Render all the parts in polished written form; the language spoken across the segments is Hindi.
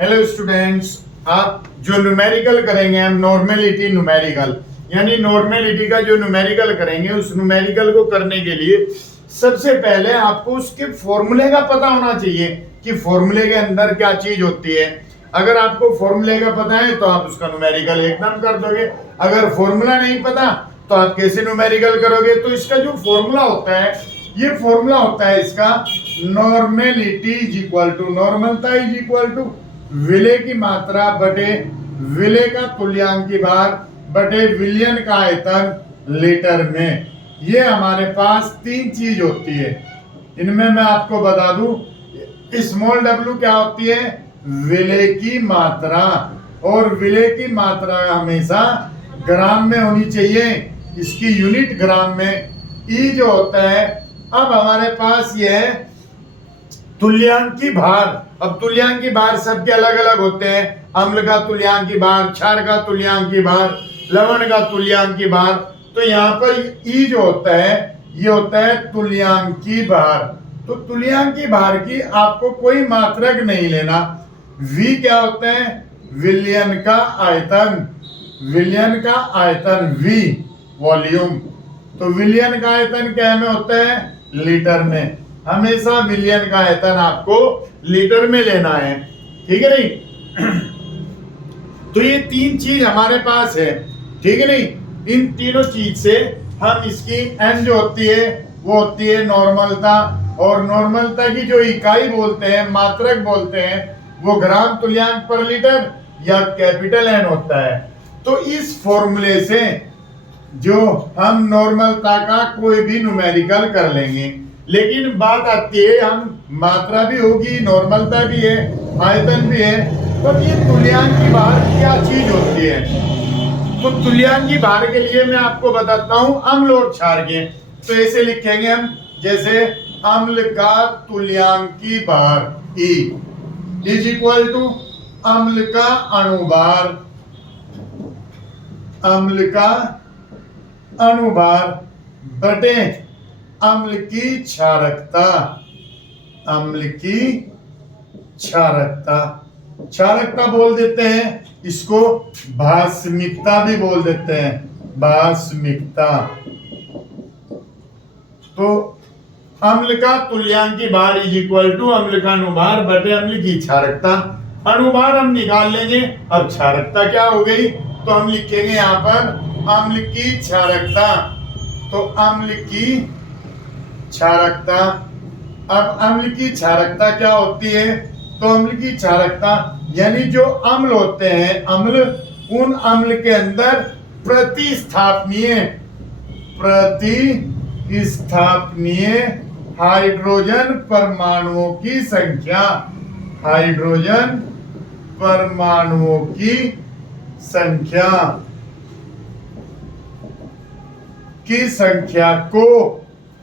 हेलो स्टूडेंट्स, आप जो न्यूमेरिकल करेंगे हम नॉर्मेलिटी न्यूमेरिकल, यानी नॉर्मेलिटी का जो न्यूमेरिकल करेंगे उस न्यूमेरिकल को करने के लिए सबसे पहले आपको उसके फॉर्मूले का पता होना चाहिए कि फॉर्मूले के अंदर क्या चीज होती है। अगर आपको फॉर्मूले का पता है तो आप उसका न्यूमेरिकल एकदम कर दोगे। अगर फॉर्मूला नहीं पता तो आप कैसे न्यूमेरिकल करोगे। तो इसका जो फॉर्मूला होता है, ये फॉर्मूला होता है इसका नॉर्मेलिटी इज इक्वल टू, नॉर्मलता इज इक्वल टू विलय की मात्रा बटे विलय का तुल्यांक भार बटे विलयन का आयतन लीटर में। ये हमारे पास तीन चीज होती है। इनमें मैं आपको बता दूं, स्मॉल w क्या होती है, विलय की मात्रा, और विलय की मात्रा हमेशा ग्राम में होनी चाहिए, इसकी यूनिट ग्राम में। ई जो होता है, अब हमारे पास ये है तुल्यांकी भार। अब तुल्यांकी भार सबके अलग अलग होते हैं। अम्ल का तुल्यांकी भार, क्षार का तुल्यांकी भार, लवण का तुल्यांकी भार। तो यहाँ पर ई जो होता है ये होता है तुल्यांकी भार। तो तुल्यांकी भार की आपको कोई मात्रक नहीं लेना। वी क्या होता है, विलयन का आयतन, विलयन का आयतन वी वॉल्यूम। तो विलयन का आयतन क्या में होता है, लीटर में। हमेशा विलयन का आयतन आपको लीटर में लेना है, ठीक है नहीं। तो ये तीन चीज हमारे पास है, ठीक है नहीं। इन तीनों चीज से हम इसकी एन जो होती है वो होती है नॉर्मलता, और नॉर्मलता की जो इकाई बोलते हैं, मात्रक बोलते हैं, वो ग्राम तुल्यांक पर लीटर या कैपिटल एन होता है। तो इस फॉर्मूले से जो हम नॉर्मलता का कोई भी न्यूमेरिकल कर लेंगे। लेकिन बात आती है, हम मात्रा भी होगी, नॉर्मलता भी है, आयतन भी है, तो ये तुल्यांकी भार क्या चीज होती है। तो तुल्यांकी भार के लिए मैं आपको बताता हूं अम्ल और क्षार के। तो ऐसे लिखेंगे हम, जैसे अम्ल का तुल्यांकी भार ई इज इक्वल टू अम्ल का अणुभार, अम्ल का अणुभार बटे अम्ल की क्षारकता, अम्ल की क्षारकता। क्षारकता बोल देते हैं इसको, भास्मिकता भी बोल देते हैं, भास्मिकता। तो अम्ल का तुल्यांकी भार इज इक्वल टू अम्ल का अणुभार बटे अम्ल की क्षारकता। अणुभार हम निकाल लेंगे, अब क्षारकता क्या हो गई, तो हम लिखेंगे यहाँ पर अम्ल की क्षारकता। तो अम्ल की क्षारकता, अब अम्ल की क्षारकता क्या होती है, तो अम्ल की क्षारकता यानी जो अम्ल होते हैं, अम्ल, उन अम्ल के अंदर प्रतिस्थापनीय हाइड्रोजन परमाणुओं की संख्या, हाइड्रोजन परमाणुओं की संख्या को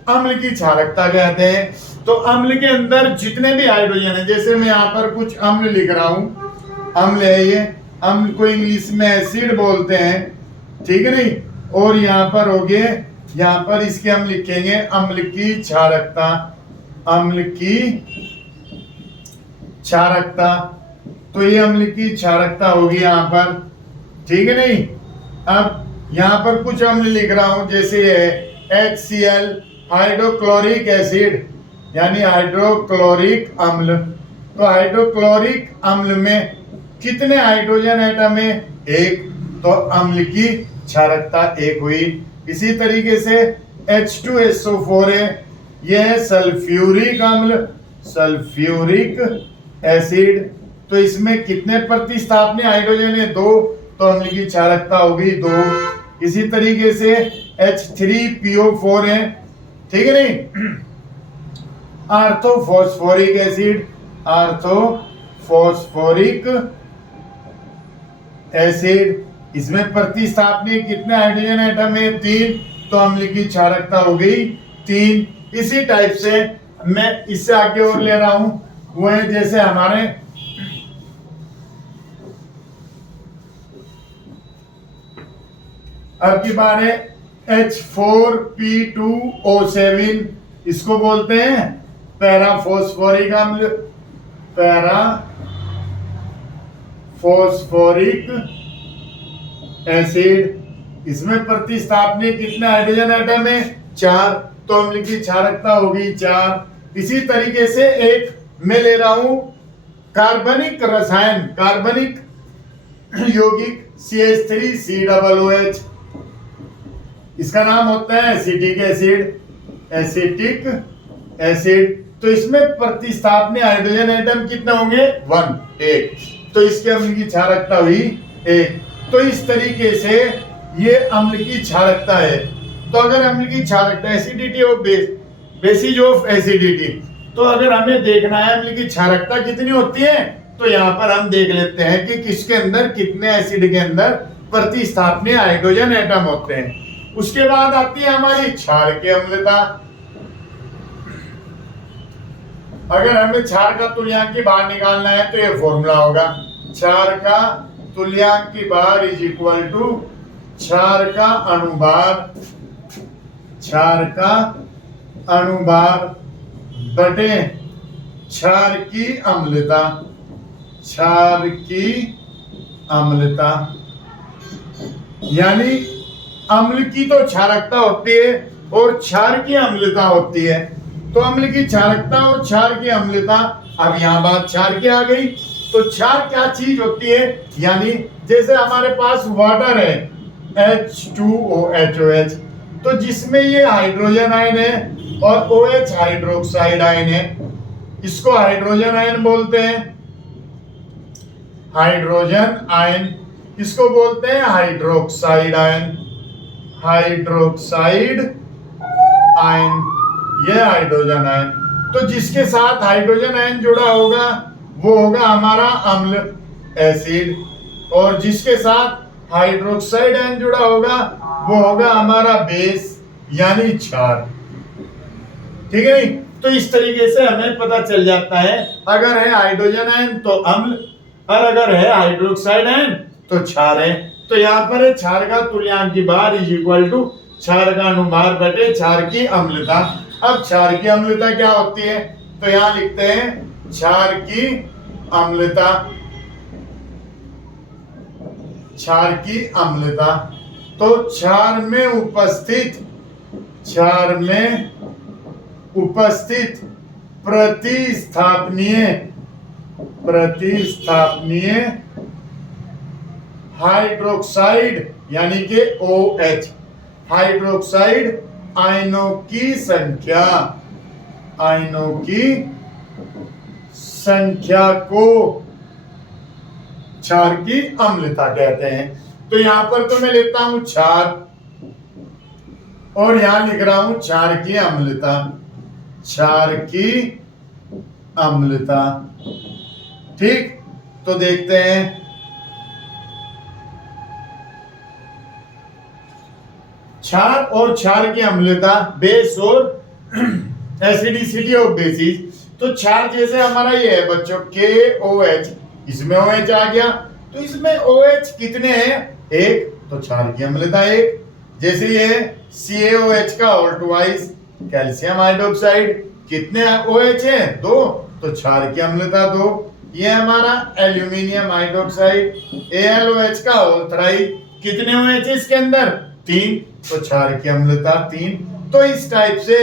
अम्ल की क्षारकता कहते हैं। तो अम्ल के अंदर जितने भी हाइड्रोजन है, जैसे मैं यहाँ पर कुछ अम्ल लिख रहा हूं, अम्ल है ये, अम्ल को इंग्लिश में एसिड बोलते हैं, ठीक है नहीं। और यहाँ पर हो गए, यहाँ पर इसके हम लिखेंगे अम्ल की क्षारकता, अम्ल की क्षारकता। तो ये अम्ल की क्षारकता होगी यहाँ पर, ठीक है नहीं। अब यहाँ पर कुछ अम्ल लिख रहा हूं, जैसे HCl हाइड्रोक्लोरिक एसिड, यानी हाइड्रोक्लोरिक अम्ल। तो हाइड्रोक्लोरिक अम्ल में कितने हाइड्रोजन एटम है, एक। तो अम्ल की क्षारकता एक हुई। इसी तरीके से H2SO4 है, यह है सल्फ्यूरिक अम्ल, सल्फ्यूरिक एसिड। तो इसमें कितने प्रतिस्थापनीय हाइड्रोजन है, दो। तो अम्ल की क्षारकता होगी दो। इसी तरीके से H3PO4 है, ठीक है नहीं। आर्थोफॉस्फोरिक एसिड, आर्थोफॉस्फोरिक एसिड, इसमें प्रतिस्थापनीय कितने हाइड्रोजन एटम है, तीन। तो अम्ल की क्षारकता हो गई तीन। इसी टाइप से मैं इससे आगे और ले रहा हूं, वो है जैसे हमारे अब की बार है H4P2O7, इसको बोलते हैं पैराफॉस्फोरिक अम्ल, पैराफॉस्फोरिक फॉस्फोरिक एसिड। इसमें प्रतिस्थापनीय कितने हाइड्रोजन एटम है? 4, तो अम्ल की क्षारकता होगी 4। इसी तरीके से एक मैं ले रहा हूं कार्बनिक रसायन, कार्बनिक यौगिक CH3COOH, इसका नाम होता है एसिटिक एसिड, एसिटिक एसिड। तो इसमें प्रतिस्थापनीय हाइड्रोजन एटम कितने होंगे? 1, तो इसके अम्ल की क्षारकता हुई 1। तो इस तरीके से ये अम्ल की क्षारकता है। तो अगर अम्ल की क्षारकता, acidity of base, basis of acidity, तो अगर हमें देखना है अम्ल की क्षारकता कितनी होती है, तो यहाँ पर हम देख लेते हैं कि किसके अंदर, कितने एसिड के अंदर प्रतिस्थापनीय हाइड्रोजन एटम होते हैं। उसके बाद आती है हमारी क्षार की अम्लता। अगर हमें क्षार का तुल्यांक बाहर निकालना है तो ये फॉर्मूला होगा, क्षार का तुल्यांक बार इज इक्वल टू क्षार का अणुभार, क्षार का अणुभार बटे क्षार की अम्लता, क्षार की अम्लता। यानी अम्ल की तो क्षारकता होती है और क्षार की अम्लता होती है। तो अम्ल की क्षारकता और क्षार की अम्लता। अब यहाँ बात क्षार की आ गई, तो क्षार क्या चीज होती है? यानी जैसे हमारे पास वाटर है H2OH, तो जिसमें ये हाइड्रोजन आयन है और OH हाइड्रोक्साइड आयन है, इसको हाइड्रोजन आयन बोलते हैं, हाइड्रोजन आयन। इसको बोलते हैं हाइड्रोक्साइड आयन, हाइड्रोक्साइड आयन, ये हाइड्रोजन आयन। तो जिसके साथ हाइड्रोजन आयन जुड़ा होगा वो होगा हमारा अम्ल, एसिड, और जिसके साथ हाइड्रोक्साइड आयन जुड़ा होगा वो होगा हमारा बेस, यानी क्षार। ठीक है? तो इस तरीके से हमें पता चल जाता है, अगर है हाइड्रोजन आयन तो अम्ल, और अगर है हाइड्रोक्साइड आयन तो क्षार है। तो यहाँ पर है क्षार का तुल्यांक बार इज इक्वल टू क्षार का अनुभार बटे क्षार की अम्लता। अब क्षार की अम्लता क्या होती है? तो यहाँ लिखते हैं क्षार की अम्लता, क्षार की अम्लता। तो क्षार में उपस्थित, क्षार में उपस्थित प्रतिस्थापनीय, प्रतिस्थापनीय हाइड्रोक्साइड यानी कि OH, हाइड्रोक्साइड आयनों की संख्या, आयनों की संख्या को क्षार की अम्लता कहते हैं। तो यहां पर तो मैं लेता हूं क्षार और यहां लिख रहा हूं क्षार की अम्लता, क्षार की अम्लता। ठीक, तो देखते हैं क्षार और क्षार की अम्लता, बेस और एसिडिसिटी ऑफ बेसिस। तो क्षार जैसे हमारा ये है बच्चों KOH, इसमें OH आ गया, तो इसमें OH कितने हैं? 1, तो क्षार की अम्लता 1। जैसे ये CaOH का होल ट्वाइस, कैल्शियम हाइड्रोक्साइड, कितने OH है? 2, तो क्षार की अम्लता 2। ये हमारा एल्यूमिनियम हाइड्रोक्साइड AlOH का होल थ्राइस, कितने OH है इसके अंदर? 3, तो क्षार की अम्लता 3। तो इस टाइप से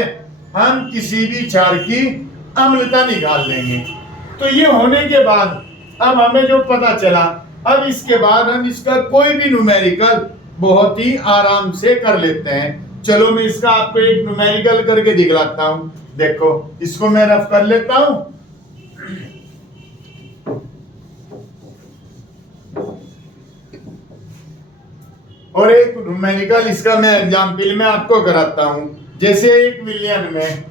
हम किसी भी क्षार की अम्लता निकाल लेंगे। तो ये होने के बाद अब हमें जो पता चला, अब इसके बाद हम इसका कोई भी न्यूमेरिकल बहुत ही आराम से कर लेते हैं। चलो मैं इसका आपको एक न्यूमेरिकल करके दिखलाता हूं। देखो, इसको मैं रफ कर लेता हूं। और एक न्यूमेरिकल इसका मैं एग्जाम्पल में आपको कराता हूं। जैसे 1 मिलियन में,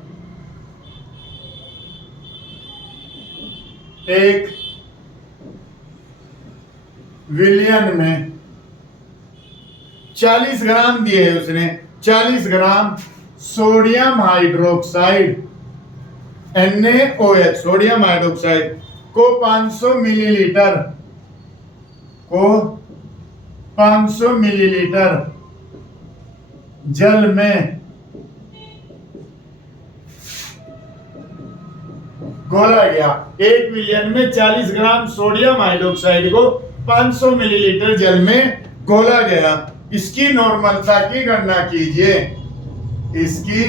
1 मिलियन में 40 ग्राम दिए है उसने, 40 gram sodium hydroxide NaOH, sodium hydroxide को 500 मिलीलीटर, को 500 मिलीलीटर जल में घोला गया। 1 मिलियन में 40 ग्राम सोडियम हाइड्रोक्साइड को 500 मिलीलीटर जल में घोला गया। इसकी नॉर्मलता की गणना कीजिए। इसकी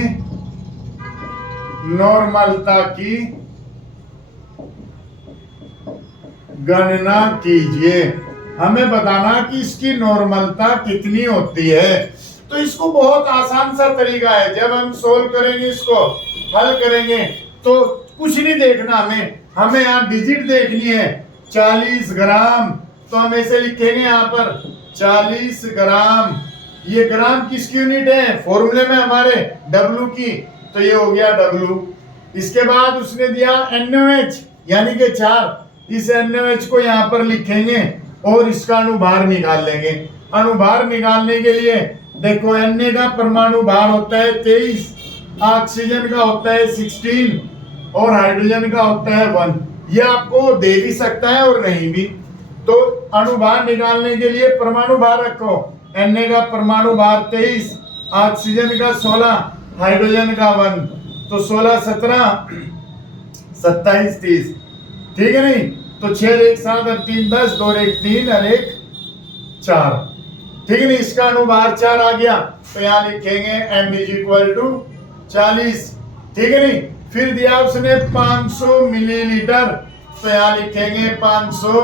नॉर्मलता की गणना कीजिए। हमें बताना कि इसकी नॉर्मलता कितनी होती है। तो इसको बहुत आसान सा तरीका है। जब हम सोल्व करेंगे, इसको हल करेंगे, तो कुछ नहीं देखना हमें यहाँ डिजिट देखनी है। 40 ग्राम, तो हम ऐसे लिखेंगे यहाँ पर 40 ग्राम। ये ग्राम किसकी यूनिट है? फॉर्मूले में हमारे डब्ल्यू की, तो ये हो गया डब्ल्यू। इसके बाद उसने दिया NaOH यानी कि 4। इस NaOH को यहाँ पर लिखेंगे और इसका अनुभार निकाल लेंगे। अनुभार निकालने के लिए देखो, Na का परमाणु भार होता है 23, ऑक्सीजन का होता है 16 और हाइड्रोजन का होता है 1। ये आपको दे भी सकता है और नहीं भी। तो अनुभार निकालने के लिए परमाणु भार रखो। Na का परमाणु भार 23, ऑक्सीजन का 16, हाइड्रोजन का 1। तो 16 17 27 30, ठीक है नहीं? तो 6 1 7 और 3 10, 2 1 3 और 1 4, ठीक है नहीं? इसका अनुभार 4 आ गया, तो यहाँ लिखेंगे M = 40, ठीक है नहीं? फिर दिया उसने 500 मिलीलीटर, तो यहाँ लिखेंगे 500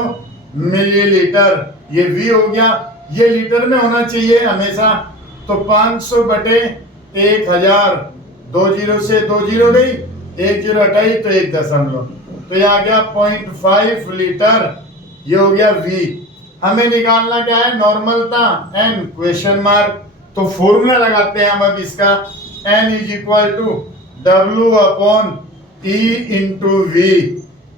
मिलीलीटर। ये V हो गया, ये लीटर में होना चाहिए हमेशा। तो 500 बटे 1000, 2 0 से 2 0 गई, 1 0 हटाई तो 1 दशमलव, तो ये आ गया 0.5 लीटर। ये हो गया V। हमें निकालना क्या है? नॉर्मलता N क्वेश्चन मार्क। तो फॉर्मूला लगाते हैं हम अब इसका। N = W/E × V।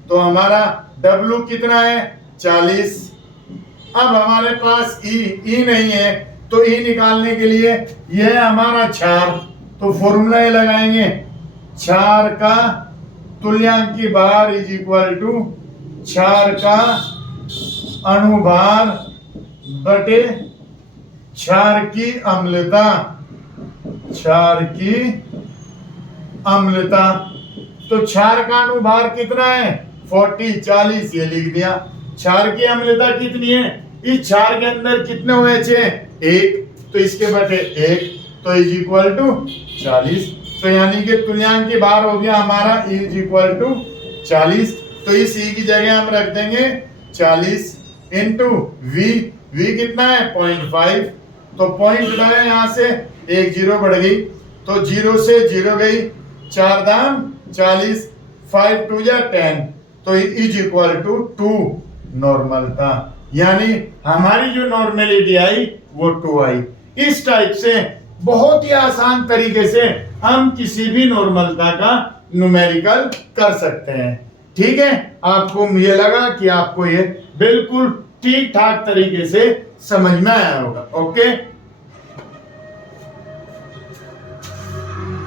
तो हमारा W कितना है? 40। अब हमारे पास E नहीं है, तो E निकालने के लिए यह है हमारा क्षार। तो फॉर्मूला ये लगाएंगे, क्षार का तुल्यांकी भार = क्षार का अनुभार बटे क्षार की अम्लता। क्षार की अम्लता। तो क्षार का अनुभार कितना है? 40 40, ये लिख दिया। क्षार की अम्लता कितनी है? इस क्षार के अंदर कितने OH है? 1, तो इसके बटे 1, तो = 40। तो यानी कि तुल्यांकी भार हो गया हमारा E = 40। तो इस E की जगह हम रख देंगे 40 × V कितना है? 0.5। तो पॉइंट लगाए यहाँ से, 1 0 बढ़ गई, तो 0 से 0 गई, 4 दाम 40, 5 2 10, तो E = 2 नॉर्मलता। यानी हमारी जो नॉर्मेलिटी आई वो 2 आई। इस टाइप से बहुत ही आसान तरीके से हम किसी भी नॉर्मलता का न्यूमेरिकल कर सकते हैं। ठीक है, आपको मुझे लगा कि आपको ये बिल्कुल ठीक ठाक तरीके से समझ में आया होगा। ओके।